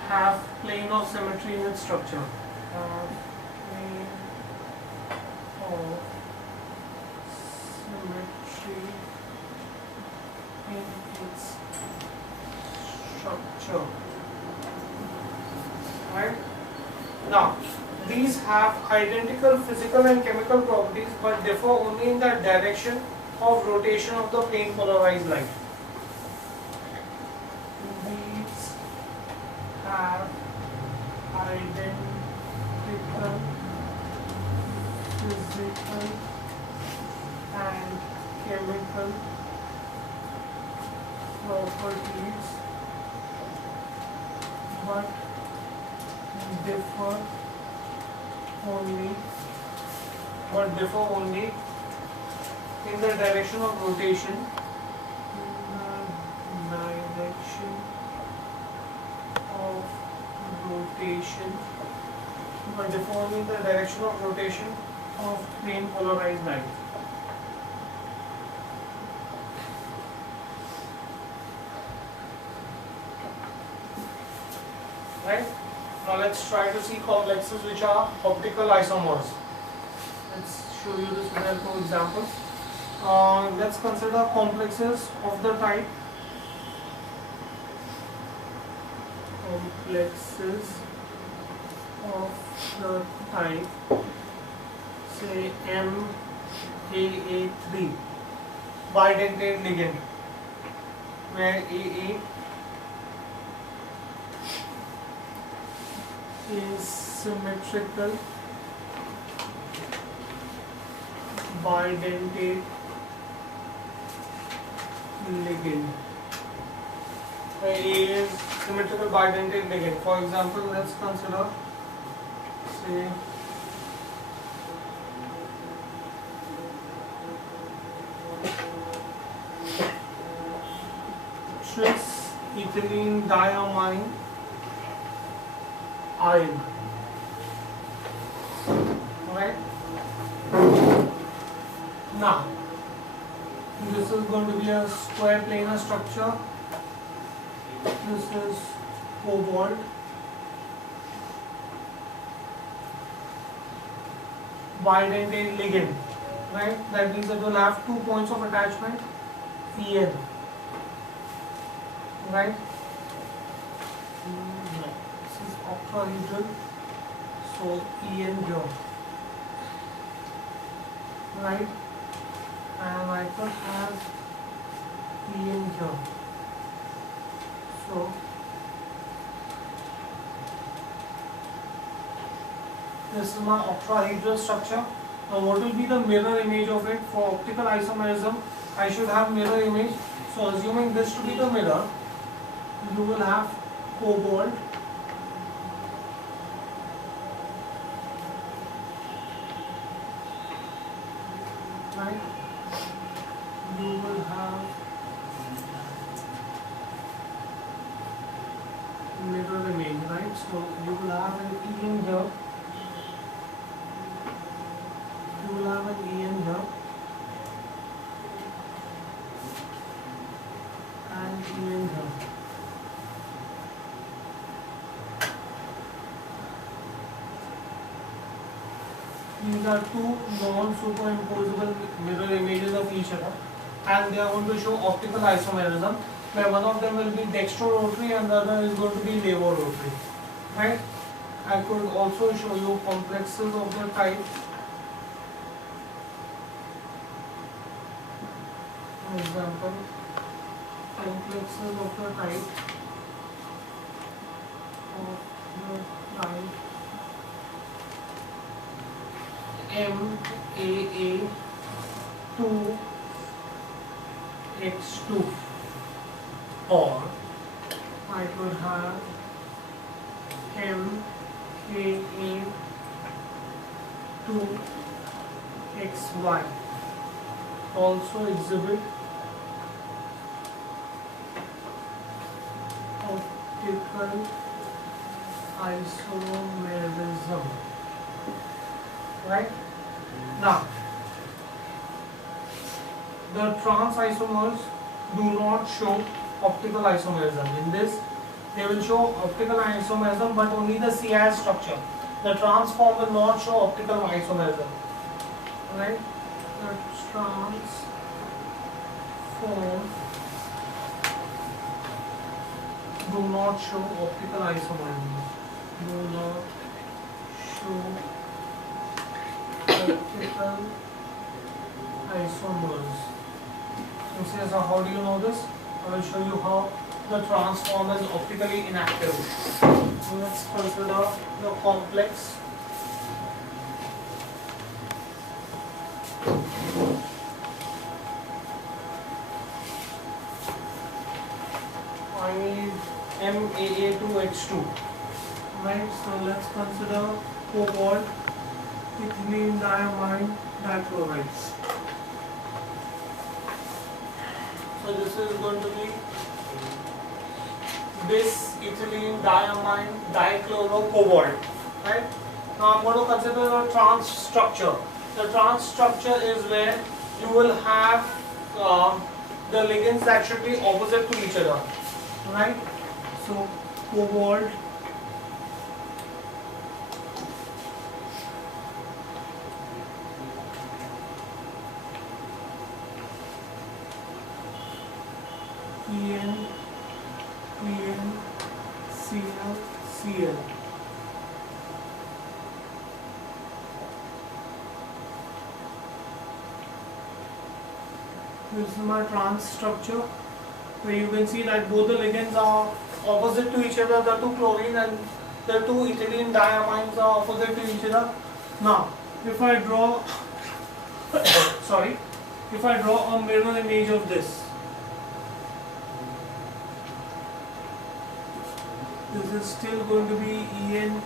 have plane of symmetry in its structure. Plane of symmetry in its structure. Right? Now, these have identical physical and chemical properties but differ only in the direction of rotation of the plane polarized light. These have identical physical and chemical properties but differ only in the direction of rotation. But differ only in the direction of rotation of plane polarized light. Right? Now let's try to see complexes which are optical isomers. Let's show you this with two examples. Let's consider complexes of the type say MAA3 bidentate ligand, where AA is symmetrical bidentate ligand. Where A is symmetrical bidentate ligand. For example, let's consider say tris-ethylene diamine ion. Alright. Now, this is going to be a square planar structure. This is cobalt. Bidentate ligand. Right? That means it will have 2 points of attachment, En. Right? octahedral, so En here, right? And I could have En here, so this is my octahedral structure. Now what will be the mirror image of it? For optical isomerism, I should have mirror image. So assuming this to be the mirror, you will have cobalt, right? You will have mirror image, right? So you will have an En here. You will have an En here and En here. These are two non-superimposable mirror images of each other, and they are going to show optical isomerism, where one of them will be dextrorotary and the other is going to be levorotary, right? I could also show you complexes of the type. For example, complexes of the type MAA2X2, or I could have MKA2XY, also exhibit optical isomerism, right? Now, the trans isomers do not show optical isomerism. In this, they will show optical isomerism, but only the CIS structure. The trans form will not show optical isomerism, right? The trans form do not show optical isomerism. Do not show optical isomers. You say, so how do you know this? I will show you how the trans form is optically inactive. So let's consider the complex. I need MAA2H2, right? So let's consider cobalt, ethylene diamine, dichlorides. So this is going to be bis ethylene diamine dichlorocobalt, right? Now I'm going to consider a trans structure. The trans structure is where you will have the ligands that should be opposite to each other, right? So cobalt, Cl. This is my trans structure, where you can see that both the ligands are opposite to each other. The two chlorine and the two ethylene diamines are opposite to each other. Now, if I draw, if I draw a mirror image of this, this is still going to be En,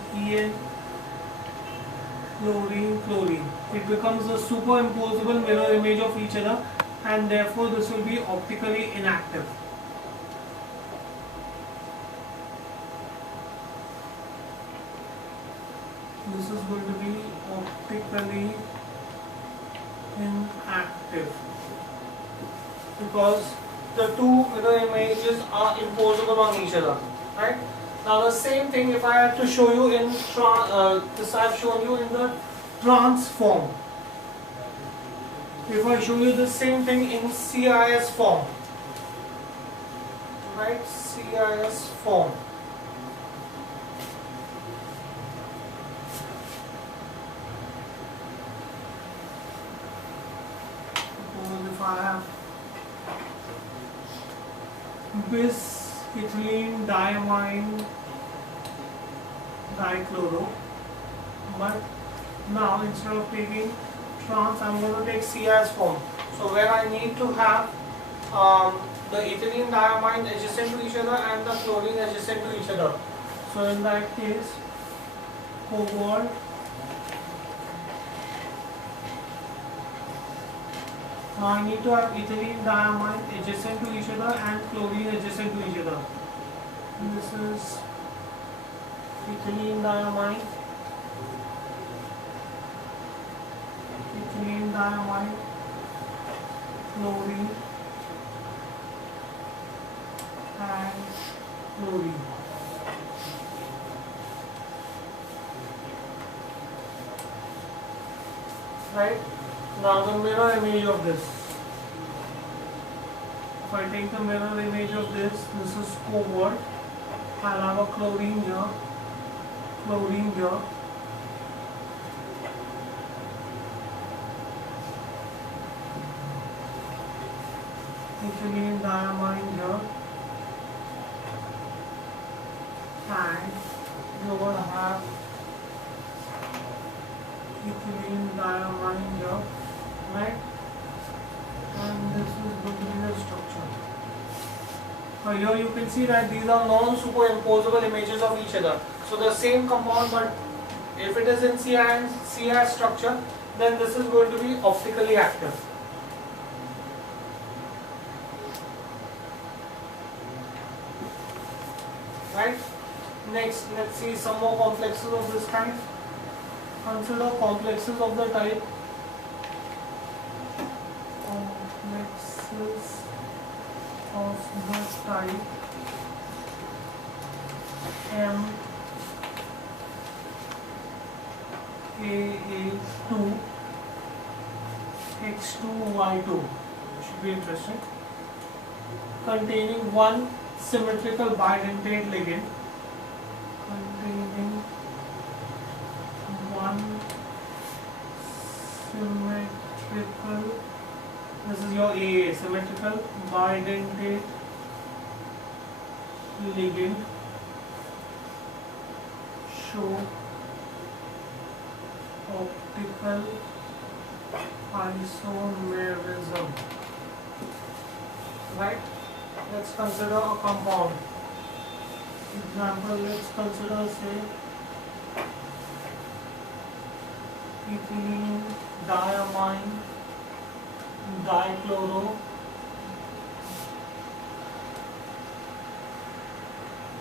chlorine. It becomes a superimposable mirror image of each other, and therefore this will be optically inactive. This is going to be optically inactive because the two mirror images are imposable on each other, right? Now the same thing if I had to show you in this I have shown you in the trans form. If I show you the same thing in CIS form, right? CIS form. have bis ethylene diamine dichloro, but now instead of taking trans, I'm going to take C as form. So where I need to have the ethylene diamine adjacent to each other and the chlorine adjacent to each other. So in that case, cobalt now I need to have ethylene diamine adjacent to each other and chlorine adjacent to each other. And this is ethylene diamine, chlorine and chlorine. Right? Now the mirror image of this. If I take the mirror image of this is cobalt. I'll have a chlorine here, ethylene diamine here, and you will have ethylene diamine here, right? And this is going to be the structure. Here you can see that these are non-superimposable images of each other. So the same compound, but if it is in CI structure, then this is going to be optically active. Right? Next, let's see some more complexes of this kind. Consider complexes of the type MAA2 X2Y2, should be interesting, containing one symmetrical bidentate ligand, this is your AA, symmetrical bidentate ligand, show optical isomerism. Right? Let's consider a compound. Example, let's consider, say, ethylene diamine dichloro.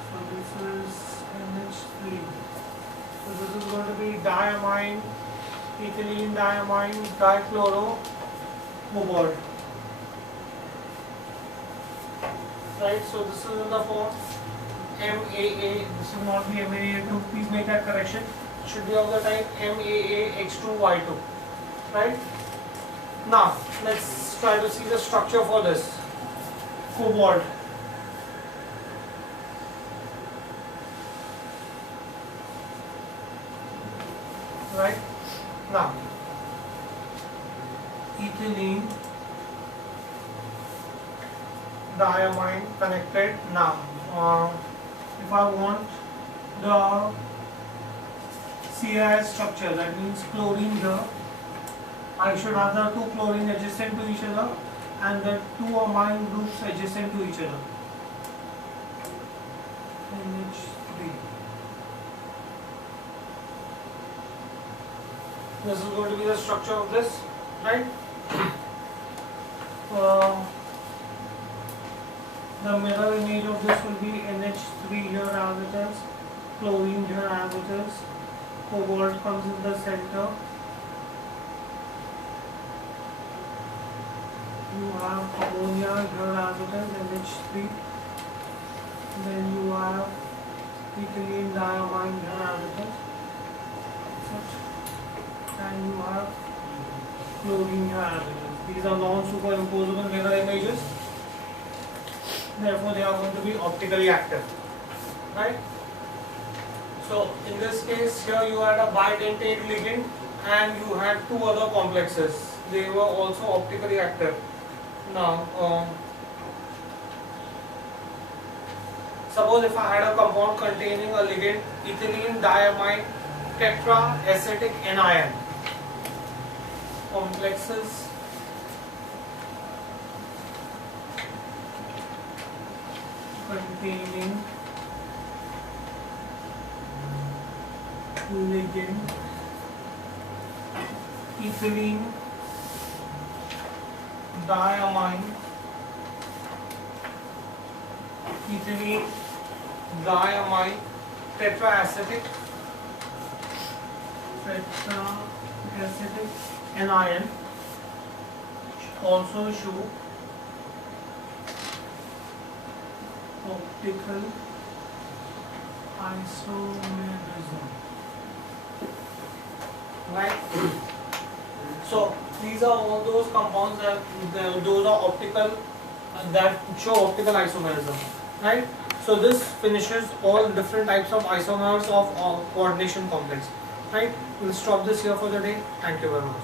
So this is NH3. So this is going to be diamine, ethylene diamine dichloro cobalt. Right, so this is in the form MAA. This will not be MAA2. Please make that correction. It should be of the type MAAX2Y2. Right? Now, let's try to see the structure for this cobalt. Right? Now, ethylene diamine connected. Now, if I want the CI structure, that means chlorine here, I should have the two chlorine adjacent to each other and the two amine groups adjacent to each other. NH3. This is going to be the structure of this, right? The mirror image of this will be NH3 here as it is, chlorine here as it is, cobalt comes in the center. You have ammonia here as it is, NH3. Then you have ethylene diamine here as it is. And you have chlorine here as it is. These are non-superimposable mirror images. Therefore, they are going to be optically active. Right? So, in this case, here you had a bidentate ligand and you had two other complexes. They were also optically active. Now, suppose if I had a compound containing a ligand ethylene diamine tetraacetic anion complexes containing ligand ethylene diamine tetraacetic anion also show optical isomerism, right? So these are all those compounds those are optical that show optical isomerism, right? So this finishes all different types of isomers of coordination complex, right? We'll stop this here for the day. Thank you very much.